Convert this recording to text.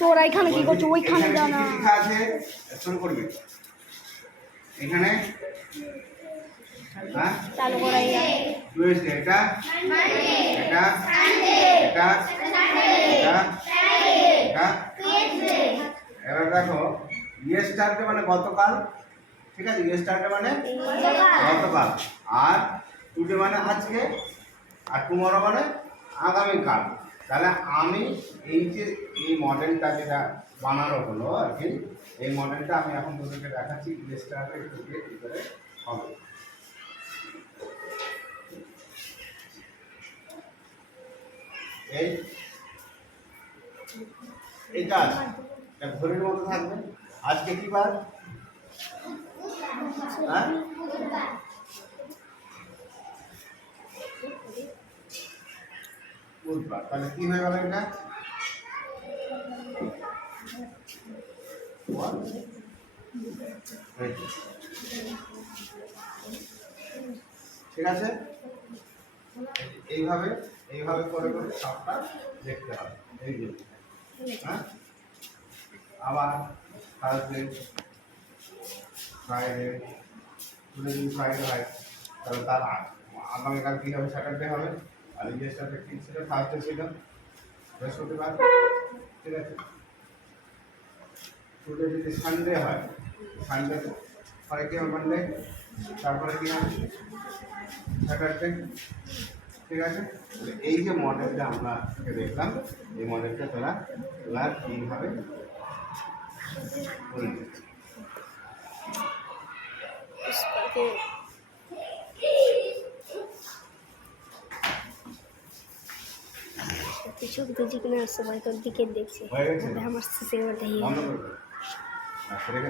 তোরা এখানে কি করছো? ওইখানে যা না। লেখা আছে শুরু করবি এখানে। হ্যাঁ চালু করাই টুইস্ট এটা এটা এটা এটা এটা। এবার দেখো ইয়েস্টারডে মানে গতকাল, ঠিক আছে? ইয়েস্টারডে মানে গতকাল, আর টুডে মানে আজকে, আর টুমরো মানে আগামীকাল। তাহলে আমি এই যে এই মডেলটা যেটা বানানো হলো আর কি, এই মডেলটা আমি এখন তোদেরকে দেখাচ্ছি ইয়েস্টারডে একটু দিয়ে কী করে হবে। এইটা আছে, এটা ঘড়ির মতো থাকবে। আজকে কি বার? হ্যাঁ বুধবার। তাহলে কি হয়ে গেল এটা? ঠিক আছে, এইভাবে এইভাবে করে করে সবটা দেখতে হবে। এই যে হ্যাঁ, আবার থার্সডে ফ্রাইডে, টুডে যদি ফ্রাইডে হয় তাহলে তার আগামীকাল কী হবে? স্যাটারডে হবে। আর ইংলিশটাতে কি ছিল? থার্সডে ছিল, বৃহস্পতিবার, ঠিক আছে? টুডে যদি সানডে হয়, সানডে পরে কি হবে? মানডে, তারপরে কি হবে? স্যাটারডে, ঠিক আছে? এই যে মডেলটা আমরা দেখলাম, এই মডেলটা তোরা এইভাবে করে দিচ্ছি। কিছু দিকে আসছে ভাই, তোর দিকে দেখছি আমার সিনেমা দেখি।